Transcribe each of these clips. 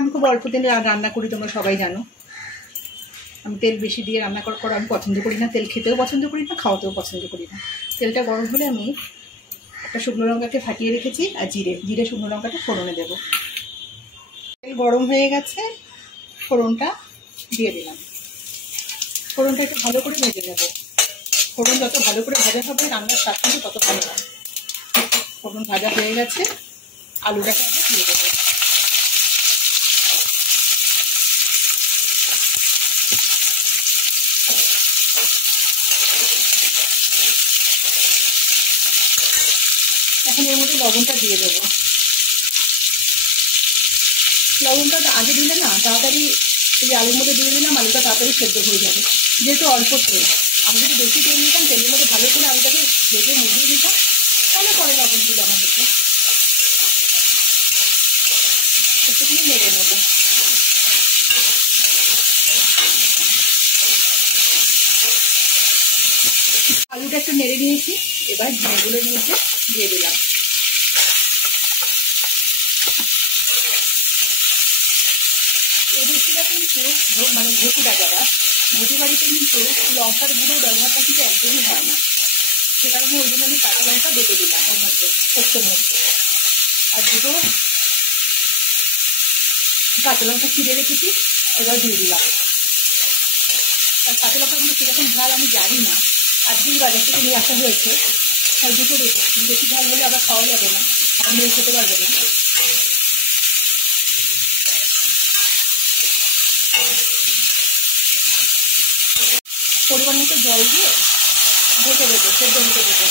আমি খুব অল্প তেলে রান্না করি, তোমরা সবাই জানো। আমি তেল বেশি দিয়ে রান্না করা আমি পছন্দ করি না, তেল খেতেও পছন্দ করি না, খাওয়াতেও পছন্দ করি না। তেলটা গরম হলে আমি একটা শুকনো লঙ্কাকে ফাটিয়ে রেখেছি আর জিরে শুকনো লঙ্কাটা ফোড়নে দেবো। তেল গরম হয়ে গেছে, ফোড়নটা দিয়ে দিলাম। ফোড়নটা একটু ভালো করে ভেজে নেব। ফোড়ন যত ভালো করে ভাজা হবে রান্নার স্বাদ কিন্তু তত ভালো হবে। ফোড়ন ভাজা হয়ে গেছে, আলুটাকে আগে দিয়ে দেবো। এখন এর মধ্যে লবণটা দিয়ে দেবো। লবণটা আগে দিলে না তাড়াতাড়ি, এই আলুর মধ্যে দিয়ে দিলাম, আলুটা তাড়াতাড়ি সেদ্ধ হয়ে যাবে। যেহেতু অল্প তেল, আমি যদি বেশি তেল নিতাম তেলের মধ্যে ভালো করে আলুটাকে ভেজে মুড়িয়ে নিতাম, তাহলে পরে লবণ দিলাম। আমি একটুখানি নেড়ে নেবো। আলুটা একটু নেড়ে নিয়েছি, এবার ঝিঙেগুলো নিয়েছে দিয়ে দিলাম। এই রেসিপিটা কিন্তু মানে ঘটিটা যারা ঘটি বাড়িতে কিন্তু লঙ্কার গুঁড়ো ব্যবহারটা কিন্তু একদমই হয় না, সে কারণে ওই জন্য আমি কাঁচা লঙ্কা বেটে দিলাম ওর মধ্যে, পোস্তর মধ্যে। আর দুটো কাঁচা লঙ্কা চিড়ে রেখেছি, এবার দিয়ে দিলাম। আর কাঁচা লঙ্কাগুলো কীরকম ঝাল আমি জানি না, আজকেই বাজার থেকে নিয়ে আসা হয়েছে, তাই দুটো রেখেছি। বেশি ঝাল হলে আবার খাওয়া যাবে না, আমার মেয়ে খেতে পারবে না। পরিমাণ মতো জল দিয়ে ঢেকে দেবো, সেদ্ধ হতে দেবো।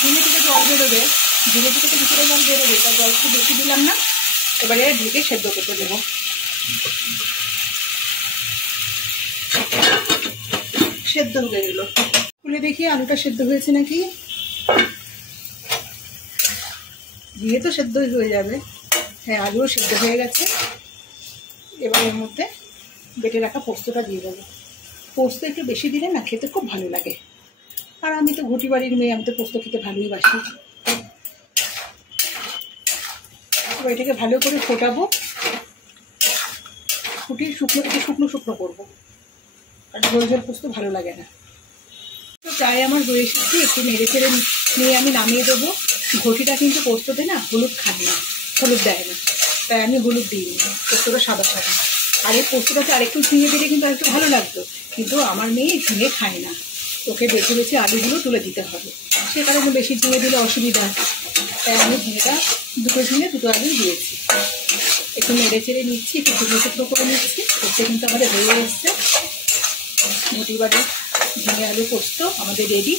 ঝিঙে থেকে জল বেরোবে, ঝিঙে থেকে তো কিছুটা জল বেরোবে, তাই জল খুব বেশি দিলাম না। এবারে ঢেকে সেদ্ধ করতে দেবো। সেদ্ধ হয়ে গেল, খুলে দেখি আলুটা সেদ্ধ হয়েছে নাকি। ঝিঙে তো সেদ্ধ হয়ে যাবে, হ্যাঁ আলুও সেদ্ধ হয়ে গেছে। এবার এর মধ্যে বেটে রাখা পোস্তটা দিয়ে দেবো। পোস্ত একটু বেশি দিলে না খেতে খুব ভালো লাগে, আর আমি তো ঘটি বাড়ির মেয়ে, আমি তো পোস্ত খেতে ভালোই বাসি। এবার এটাকে ভালো করে ফোটাবো, ফুটিয়ে শুকনো শুকনো করবো, আর ঝোল ঝোল পোস্ত ভালো লাগে না। তো প্রায় আমার হয়ে এসেছে, একটু নেড়ে চেড়ে নিয়ে আমি নামিয়ে দেবো। ঘটিটা কিন্তু পোস্ততে না হলুদ খায় না, হলুদ দেয় না, তাই আমি হলুদ দিইনি, পোস্তটা সাদা সাদা। আর এই পোস্তটাতে আরেকটু ঝিঙে দিলে কিন্তু আরেকটু ভালো লাগতো, কিন্তু আমার মেয়ে ঝিঙে খায় না, ওকে বেছে বেছে আলুগুলো তুলে দিতে হবে, সে কারণে বেশি ঝিঙে দিলে অসুবিধা, তাই আমি ঝিঙেটা দুটো আলু দিয়েছি। একটু নেড়ে চেড়ে নিচ্ছি, একটু শুকনো শুকনো করে নিচ্ছি। পোস্ত কিন্তু আমাদের হয়ে এসছে, ঘটি বাড়ির ঝিঙে আলু পোস্ত আমাদের রেডি।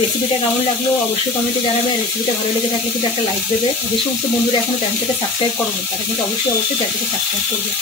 রেসিপিটা কেমন লাগলো অবশ্যই কমেন্টে জানাবে। রেসিপিটা ভালো লেগে থাকলে কিন্তু একটা লাইক দেবে। যে সমস্ত বন্ধুরা এখনো চ্যানেলটাকে সাবস্ক্রাইব করো, তারা কিন্তু অবশ্যই চ্যানেলটাকে সাবস্ক্রাইব করবে।